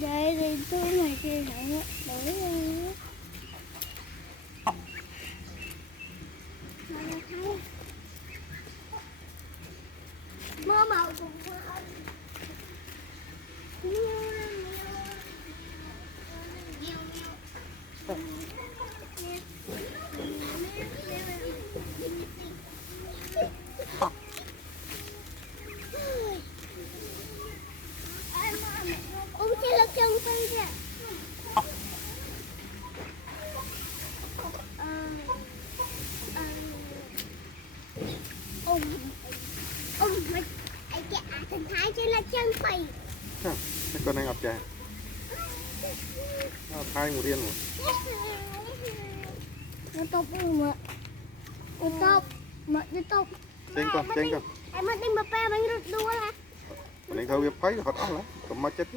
Vậy thì tôi này kia hả? Đổi mơ màu cùng ôm chơi là chân tay kìa. Mày ai kìa thằng Thái chơi là chân tay. Cái con này ngập chè. Thái một điên rồi. Nó tóc mà. Nó tóc. Mà nó tóc. Trên con. Em mất đi mà pe bánh rụt đua là. Mình thôi việc phải hot áo lá. Không mất chết.